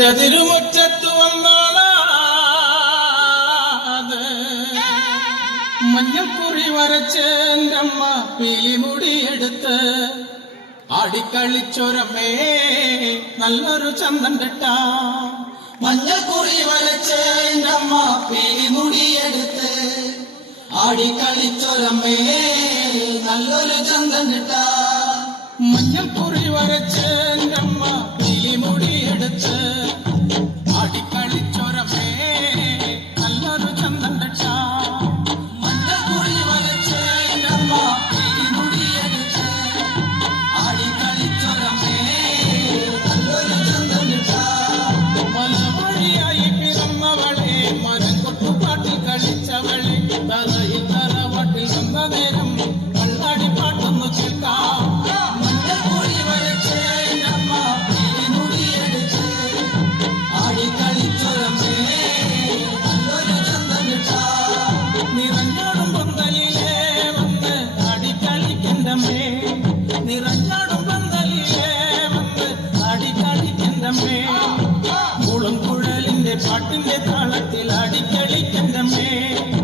തിരുമുറ്റത്ത് വന്നാളാത്. മഞ്ഞക്കുറി വരച്ച് പിലിമുടിയെടുത്ത് ആടിക്കളിച്ചൊരമ്മേ നല്ലൊരു ചന്തം കെട്ട. മഞ്ഞക്കുറി വരച്ച് പിലിമുടിയെടുത്ത് ആടിക്കളിച്ചൊരമ്മേ നല്ലൊരു ചന്തം കെട്ട. മഞ്ഞക്കുറി നേരം കള്ളാടി പാട്ടൊന്നു കേൾക്കാം മഞ്ഞക്കുറി വരച്ച് നമ്മ പിരിമുടിയെടുത്ത് ആടിക്കളിച്ചൊരമ്മേ നല്ലൊരു ചന്തം കിട്ടാം നിറഞ്ഞോടും പന്തലിലേ വന്ന് ആടിക്കളിക്കണ്ടമ്മേ നിറഞ്ഞോടും പന്തലിലേ വന്ന് ആടിക്കളിക്കണ്ടമ്മേ മുളം കുഴലിന്റെ പാട്ടിന്റെ താളത്തിൽ ആടിക്കളിക്കണ്ടമ്മേ മുളം